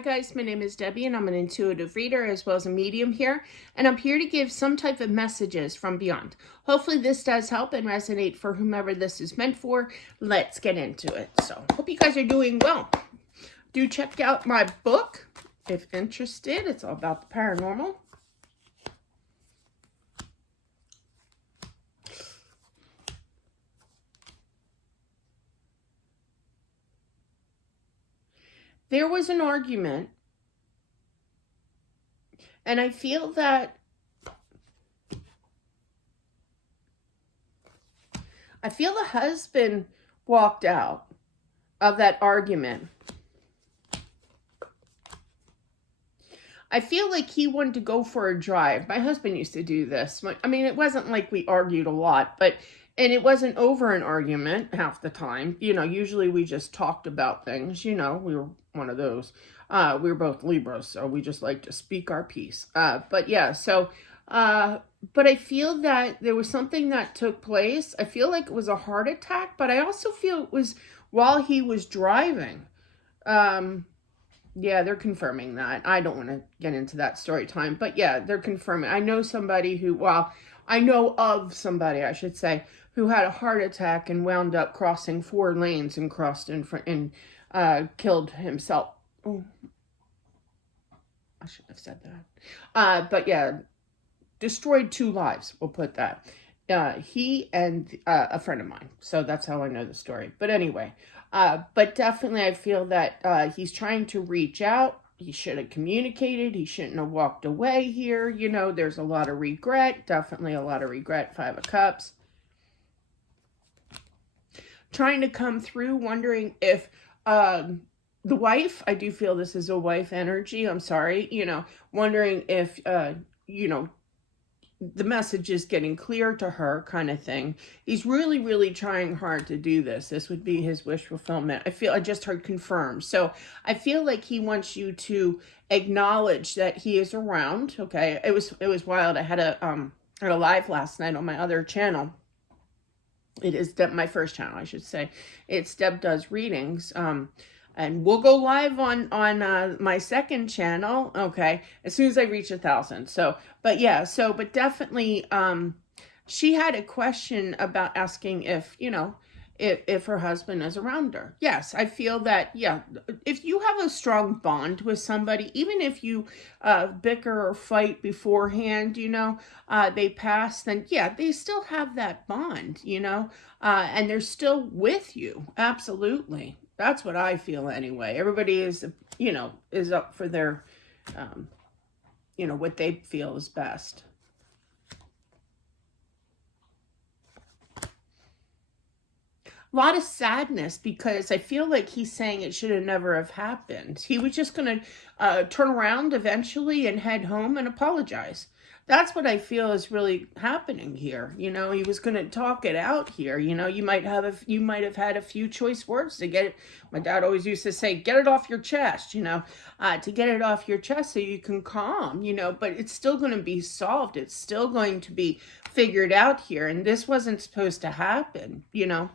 Hi guys, my name is Debbie and I'm an intuitive reader as well as a medium here, and I'm here to give some type of messages from beyond. Hopefully this does help and resonate for whomever this is meant for. Let's get into it. So, hope you guys are doing well. Do check out my book if interested. It's all about the paranormal. There was an argument, and I feel that the husband walked out of that argument. I feel like he wanted to go for a drive. My husband used to do this. I mean, it wasn't like we argued a lot, and it wasn't over an argument half the time. You know, usually we just talked about things. You know, we were one of those. We were both Libras, so we just like to speak our piece. But yeah, but I feel that there was something that took place. I feel like it was a heart attack, but I also feel it was while he was driving. Yeah, they're confirming that. I don't want to get into that story time, but yeah, they're confirming. I know somebody who, well, I know of somebody, I should say, who had a heart attack and wound up crossing 4 lanes and crossed in front and killed himself. Oh, I shouldn't have said that. But yeah, destroyed 2 lives, we'll put that. He and a friend of mine. So that's how I know the story. But anyway, but definitely I feel that he's trying to reach out. He should have communicated. He shouldn't have walked away here. You know, there's a lot of regret. Definitely a lot of regret. 5 of Cups. Trying to come through, wondering if the wife, I do feel this is a wife energy. I'm sorry. You know, wondering if, you know, the message is getting clear to her, kind of thing. He's really, really trying hard to do this. This would be his wish fulfillment. I just heard confirmed. So I feel like he wants you to acknowledge that he is around. Okay. It was wild. I had a live last night on my other channel. It is my first channel, I should say. It's Deb Does Readings. And we'll go live on my second channel, okay, as soon as I reach 1,000. So, but yeah, but definitely, she had a question about asking if, you know, if her husband is around her. Yes, I feel that, yeah, if you have a strong bond with somebody, even if you bicker or fight beforehand, you know, they pass, then yeah, they still have that bond, you know, and they're still with you. Absolutely. That's what I feel anyway. Everybody is, you know, is up for their, you know, what they feel is best. A lot of sadness because I feel like he's saying it should have never have happened. He was just going to turn around eventually and head home and apologize. That's what I feel is really happening here. You know, he was going to talk it out here. You know, you might have had a few choice words to get it. My dad always used to say, get it off your chest, you know, to get it off your chest so you can calm, you know, but it's still going to be solved. It's still going to be figured out here. And this wasn't supposed to happen, you know.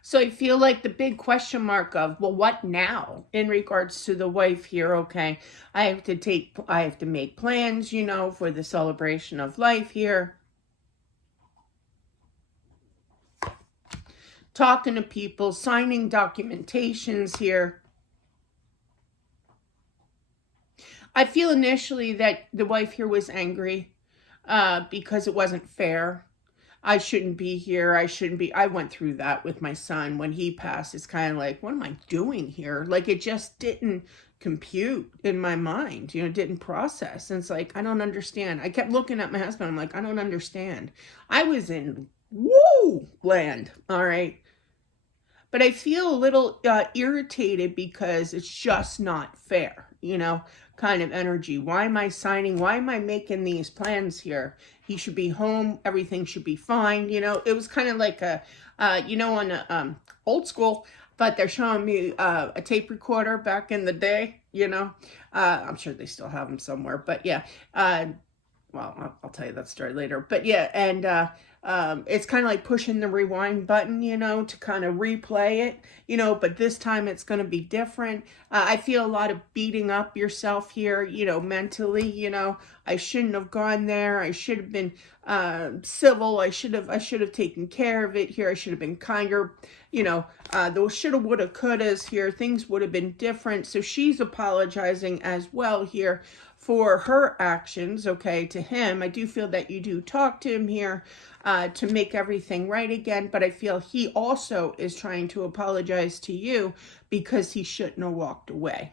So I feel like the big question mark of, well, what now in regards to the wife here? Okay, I have to make plans, you know, for the celebration of life here. Talking to people, signing documentations here. I feel initially that the wife here was angry because it wasn't fair. I shouldn't be here. I went through that with my son when he passed. It's kind of like, what am I doing here? Like, it just didn't compute in my mind, you know, didn't process. And it's like, I don't understand. I kept looking at my husband. I'm like, I don't understand. I was in woo land. All right. But I feel a little irritated because it's just not fair, you know, kind of energy. Why am I signing? Why am I making these plans here? He should be home. Everything should be fine. You know, it was kind of like you know, on old school, but they're showing me a tape recorder back in the day, you know. I'm sure they still have them somewhere, but yeah. Well, I'll tell you that story later. But yeah, and it's kind of like pushing the rewind button, you know, to kind of replay it, you know, but this time it's going to be different. I feel a lot of beating up yourself here, you know, mentally, you know, I shouldn't have gone there. I should have been civil. I should have taken care of it here. I should have been kinder, you know, those shoulda, woulda, couldas here. Things would have been different. So she's apologizing as well here for her actions, okay, to him. I do feel that you do talk to him here to make everything right again, but I feel he also is trying to apologize to you because he shouldn't have walked away.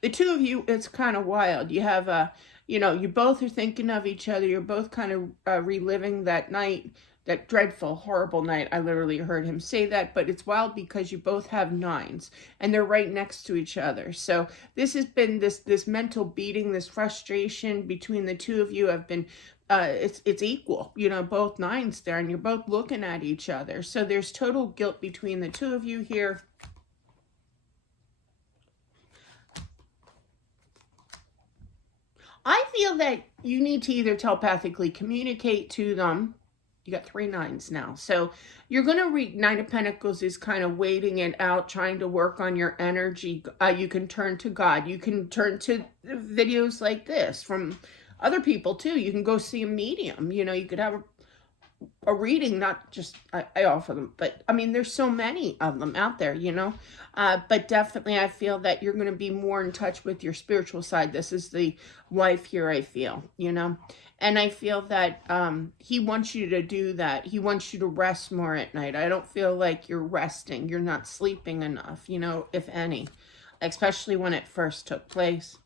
The two of you, it's kind of wild. You have you know, you both are thinking of each other. You're both kind of reliving that night, that dreadful, horrible night. I literally heard him say that, but it's wild because you both have nines and they're right next to each other. So this has been this mental beating, this frustration between the two of you have been, it's equal, you know, both nines there, and you're both looking at each other. So there's total guilt between the two of you here. I feel that you need to either telepathically communicate to them. You got 3 nines now. So you're going to read Nine of Pentacles is kind of waiting it out, trying to work on your energy. You can turn to God. You can turn to videos like this from other people too. You can go see a medium. You know, you could have a reading, not just, I offer them, but I mean, there's so many of them out there, you know, but definitely I feel that you're going to be more in touch with your spiritual side. This is the wife here, I feel, you know, and I feel that he wants you to do that. He wants you to rest more at night. I don't feel like you're resting. You're not sleeping enough, you know, if any, especially when it first took place.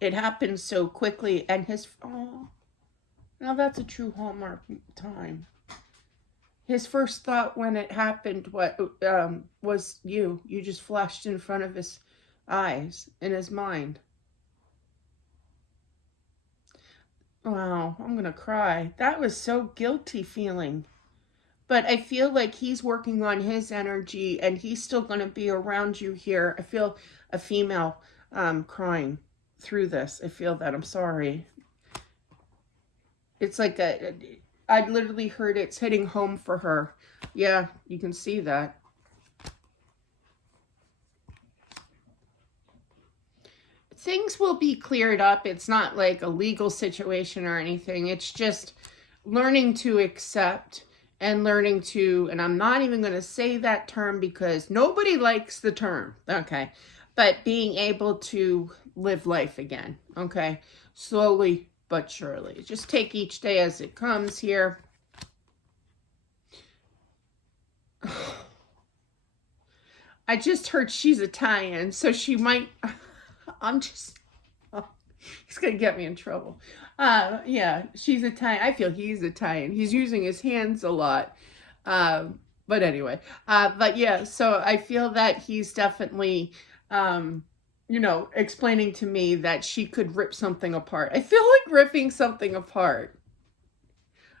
It happened so quickly, and oh, now that's a true Hallmark time. His first thought when it happened was you. You just flashed in front of his eyes, in his mind. Wow, I'm going to cry. That was so guilty feeling. But I feel like he's working on his energy, and he's still going to be around you here. I feel a female crying through this. I feel that. I'm sorry. It's like I literally heard it's hitting home for her. Yeah, you can see that. Things will be cleared up. It's not like a legal situation or anything. It's just learning to accept and learning to, and I'm not even going to say that term because nobody likes the term, okay? But being able to live life again, okay? Slowly but surely. Just take each day as it comes here. I just heard she's Italian, so she might, I'm just, oh, he's going to get me in trouble. Yeah, she's Italian. I feel he's Italian. He's using his hands a lot. But anyway, but yeah, so I feel that he's definitely, you know, explaining to me that she could rip something apart. I feel like ripping something apart.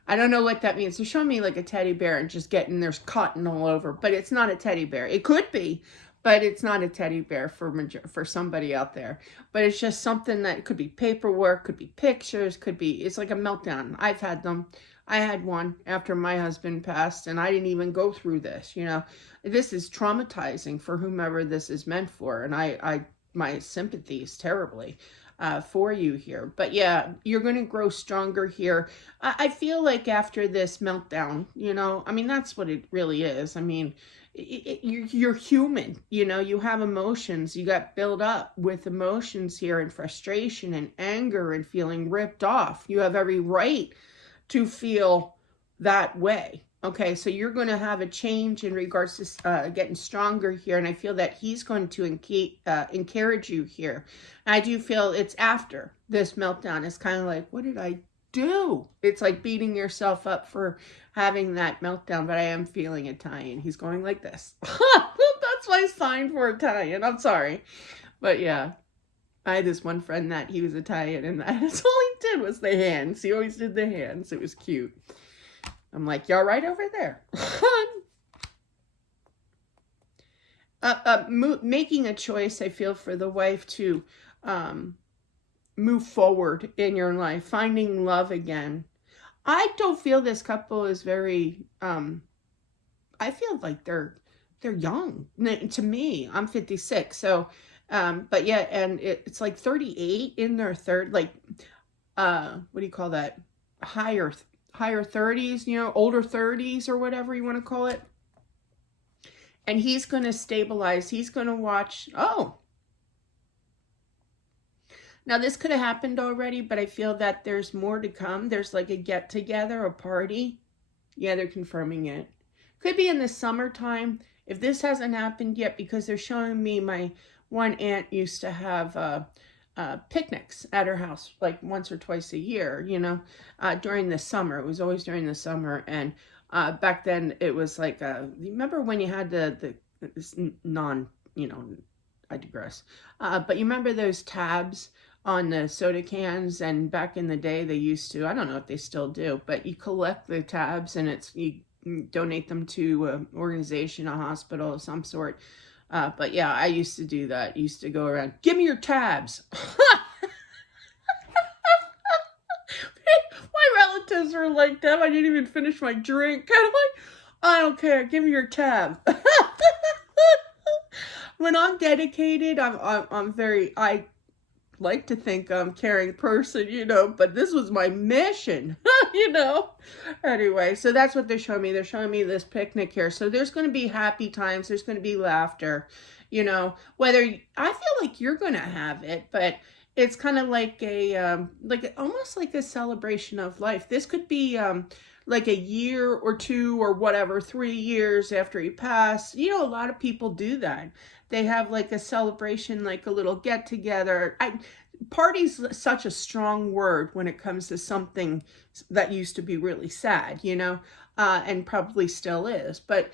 I don't know what that means. They're showing me like a teddy bear and just getting, there's cotton all over, but it's not a teddy bear. It could be, but it's not a teddy bear for somebody out there. But it's just something that could be paperwork, could be pictures, could be, it's like a meltdown. I've had them. I had one after my husband passed, and I didn't even go through this, you know. This is traumatizing for whomever this is meant for, and my sympathies terribly for you here. But yeah, you're going to grow stronger here. I feel like after this meltdown, you know, I mean, that's what it really is. I mean, you're human, you know, you have emotions. You got built up with emotions here and frustration and anger and feeling ripped off. You have every right to feel that way. Okay, so you're going to have a change in regards to getting stronger here, and I feel that he's going to encourage you here. And I do feel it's after this meltdown. It's kind of like, what did I do? It's like beating yourself up for having that meltdown, but I am feeling Italian. He's going like this. That's my sign for Italian. I'm sorry. But yeah, I had this one friend that he was Italian, and that's all he did was the hands. He always did the hands. It was cute. I'm like, y'all right over there. Making a choice, I feel, for the wife to move forward in your life, finding love again. I don't feel this couple is very, I feel like they're young. To me, I'm 56, so, but yeah, and it's like 38 in their third, like, what do you call that? Higher, higher 30s, older 30s or whatever you want to call it. And he's going to stabilize. He's going to watch. Oh, now this could have happened already, but I feel that there's more to come. There's like a get together, a party. Yeah, they're confirming it. Could be in the summertime. If this hasn't happened yet, because they're showing me my one aunt used to have picnics at her house like once or twice a year, during the summer. It was always during the summer. And back then it was like, you remember when you had the non, I digress. But you remember those tabs on the soda cans, and back in the day they used to, I don't know if they still do, but you collect the tabs and you donate them to an organization, a hospital of some sort. But yeah, I used to do that. I used to go around, give me your tabs. My relatives were like, Deb, I didn't even finish my drink. I'm like, I don't care, give me your tab. When I'm dedicated, I like to think I'm a caring person, but this was my mission, Anyway, so that's what they're showing me. They're showing me this picnic here. So there's going to be happy times. There's going to be laughter, whether I feel like you're going to have it, but it's kind of like almost like a celebration of life. This could be, like a year or two or whatever, 3 years after you pass. A lot of people do that. They have like a celebration, like a little get together. Party's such a strong word when it comes to something that used to be really sad, and probably still is. But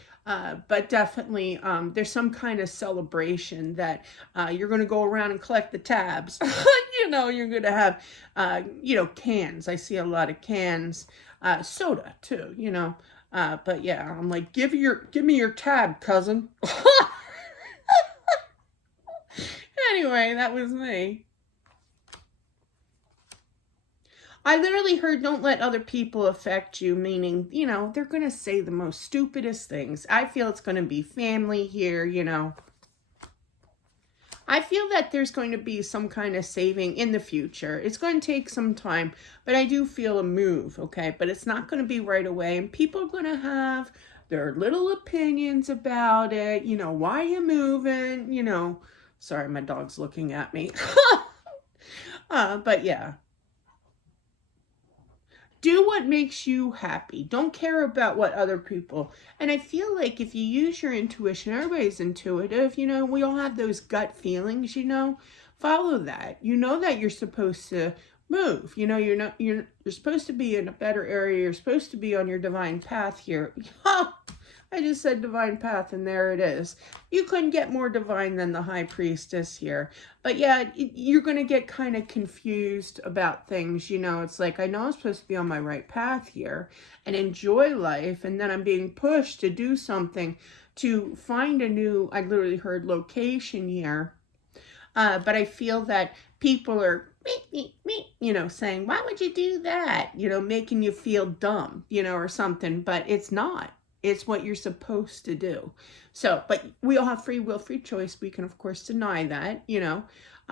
definitely there's some kind of celebration that you're going to go around and collect the tabs. You're going to have, cans. I see a lot of cans. Soda too, but yeah, I'm like, give me your tab, cousin. Anyway, that was me. I literally heard, don't let other people affect you, meaning, they're going to say the most stupidest things. I feel it's going to be family here, I feel that there's going to be some kind of saving in the future. It's going to take some time, but I do feel a move, okay? But it's not going to be right away, and people are going to have their little opinions about it. Why are you moving? Sorry, my dog's looking at me. But yeah. Do what makes you happy. Don't care about what other people. And I feel like if you use your intuition, everybody's intuitive, we all have those gut feelings, follow that. That you're supposed to move. You're supposed to be in a better area. You're supposed to be on your divine path here. I just said divine path, and there it is. You couldn't get more divine than the high priestess here. But yeah, you're going to get kind of confused about things. It's like, I know I'm supposed to be on my right path here and enjoy life, and then I'm being pushed to do something to find a new, I literally heard location here. But I feel that people are, saying, why would you do that? Making you feel dumb, or something, but it's not. It's what you're supposed to do. So, but we all have free will, free choice. We can, of course, deny that,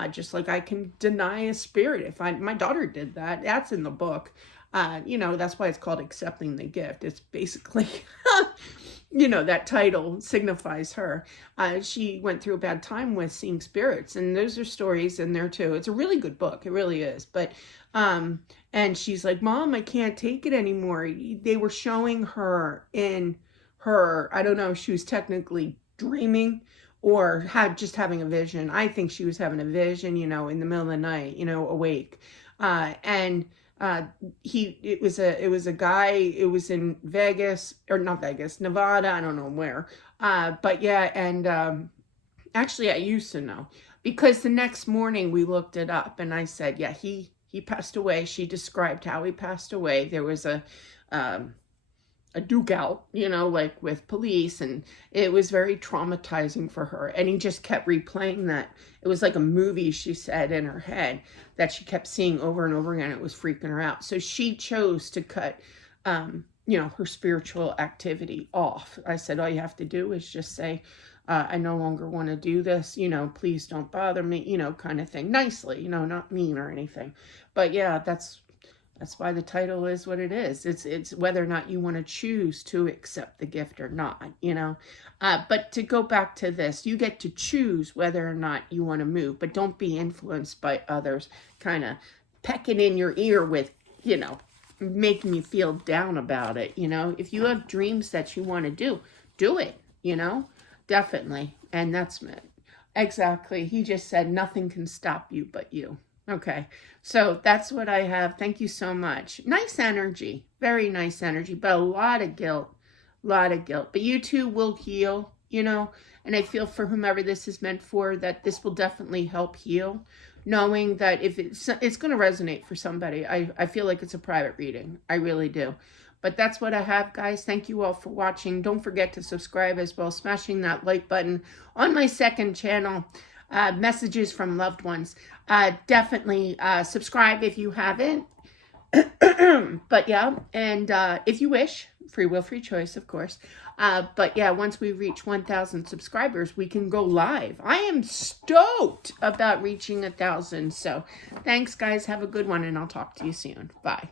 just like I can deny a spirit. My daughter did that. That's in the book. That's why it's called Accepting the Gift. It's basically, that title signifies her. She went through a bad time with seeing spirits, and those are stories in there too. It's a really good book. It really is. But, and she's like, Mom, I can't take it anymore. They were showing her in her, I don't know if she was technically dreaming or just having a vision. I think she was having a vision, in the middle of the night, awake. And it was a guy, it was in Vegas, or not Vegas, Nevada, I don't know where. But yeah, and actually I used to know, because the next morning we looked it up, and I said, yeah, he passed away. She described how he passed away. There was a duke out, you know, like with police, and it was very traumatizing for her. And he just kept replaying that. It was like a movie, she said, in her head that she kept seeing over and over again. It was freaking her out. So she chose to cut, you know, her spiritual activity off. I said, all you have to do is just say, I no longer want to do this, you know, please don't bother me, you know, kind of thing. Nicely, you know, not mean or anything. But yeah, that's why the title is what it is. It's whether or not you want to choose to accept the gift or not, you know. But to go back to this, you get to choose whether or not you want to move, but don't be influenced by others kind of pecking in your ear with, you know, making you feel down about it, you know. If you have dreams that you want to do it, you know, definitely. And that's it. Exactly. He just said nothing can stop you but you. Okay, so that's what I have. Thank you so much. Nice energy, very nice energy, but a lot of guilt, But you too will heal, you know, and I feel for whomever this is meant for, that this will definitely help heal, knowing that if it's going to resonate for somebody. I feel like it's a private reading. I really do. But that's what I have, guys. Thank you all for watching. Don't forget to subscribe as well, smashing that like button on my second channel. Messages from loved ones. Definitely subscribe if you haven't. But yeah, and if you wish, free will, free choice, of course. But yeah, once we reach 1,000 subscribers, we can go live. I am stoked about reaching 1,000. So thanks, guys. Have a good one, and I'll talk to you soon. Bye.